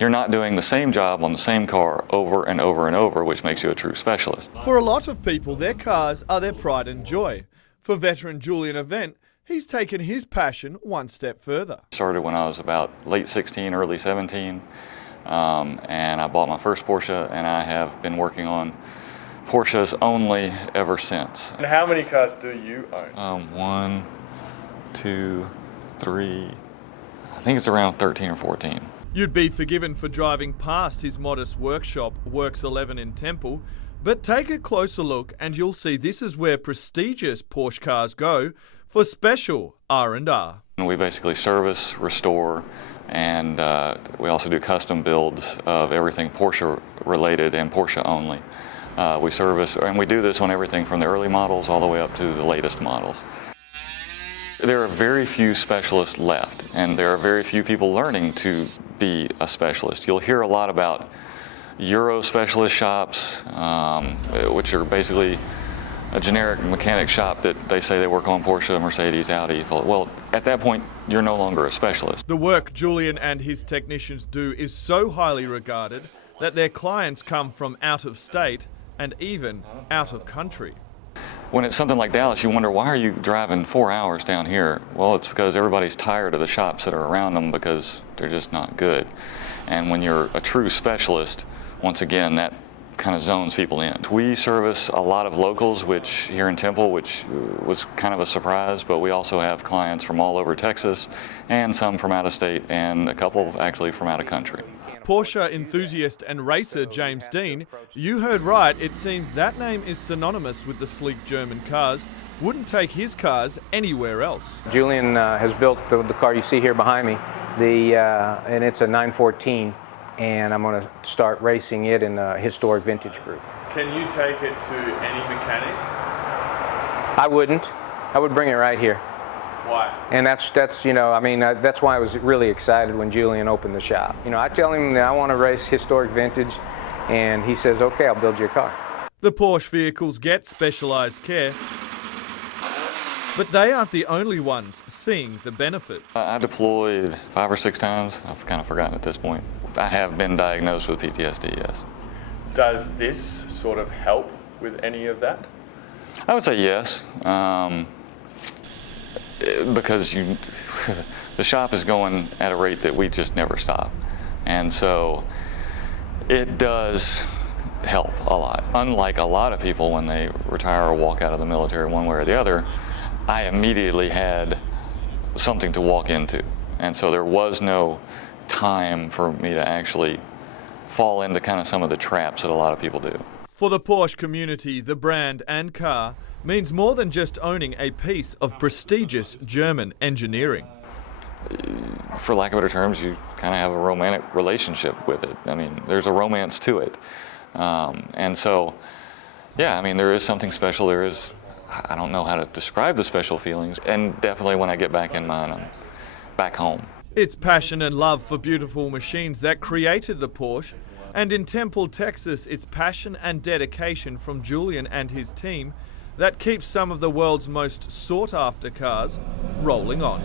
You're not doing the same job on the same car over and over and over, which makes you a true specialist. For a lot of people, their cars are their pride and joy. For veteran Julian Event, he's taken his passion one step further. Started when I was about late 16, early 17, and I bought my first Porsche, and I have been working on Porsches only ever since. And how many cars do you own? 1, 2, 3, I think it's around 13 or 14. You'd be forgiven for driving past his modest workshop, Werks 11 in Temple, but take a closer look and you'll see this is where prestigious Porsche cars go for special R&R. We basically service, restore, and we also do custom builds of everything Porsche related and Porsche only. We service, and we do this on everything from the early models all the way up to the latest models. There are very few specialists left, and there are very few people learning to be a specialist. You'll hear a lot about Euro specialist shops, which are basically a generic mechanic shop that they say they work on Porsche, Mercedes, Audi. Well, at that point, you're no longer a specialist. The work Julian and his technicians do is so highly regarded that their clients come from out of state and even out of country. When it's something like Dallas, you wonder, why are you driving 4 hours down here? Well, it's because everybody's tired of the shops that are around them because they're just not good. And when you're a true specialist, once again, that kind of zones people in. We service a lot of locals, which here in Temple, which was kind of a surprise, but we also have clients from all over Texas and some from out of state and a couple actually from out of country. Porsche enthusiast and racer James Dean, you heard right, it seems that name is synonymous with the sleek German cars, wouldn't take his cars anywhere else. Julian has built the car you see here behind me, and it's a 914, and I'm going to start racing it in a historic vintage group. Can you take it to any mechanic? I wouldn't. I would bring it right here. Why? And that's that's why I was really excited when Julian opened the shop. I tell him that I want to race historic vintage, and he says, okay, I'll build you a car. The Porsche vehicles get specialised care, but they aren't the only ones seeing the benefits. I deployed 5 or 6 times. I've kind of forgotten at this point. I have been diagnosed with PTSD, yes. Does this sort of help with any of that? I would say yes. Because the shop is going at a rate that we just never stop. And so it does help a lot. Unlike a lot of people when they retire or walk out of the military one way or the other, I immediately had something to walk into. And so there was no time for me to actually fall into kind of some of the traps that a lot of people do. For the Porsche community, the brand and car means more than just owning a piece of prestigious German engineering. For lack of better terms, you kind of have a romantic relationship with it. I mean, there's a romance to it. And so, yeah, I mean, there is something special. There is, I don't know how to describe the special feelings. And definitely when I get back in mine, I'm back home. It's passion and love for beautiful machines that created the Porsche. And in Temple, Texas, it's passion and dedication from Julian and his team that keeps some of the world's most sought-after cars rolling on.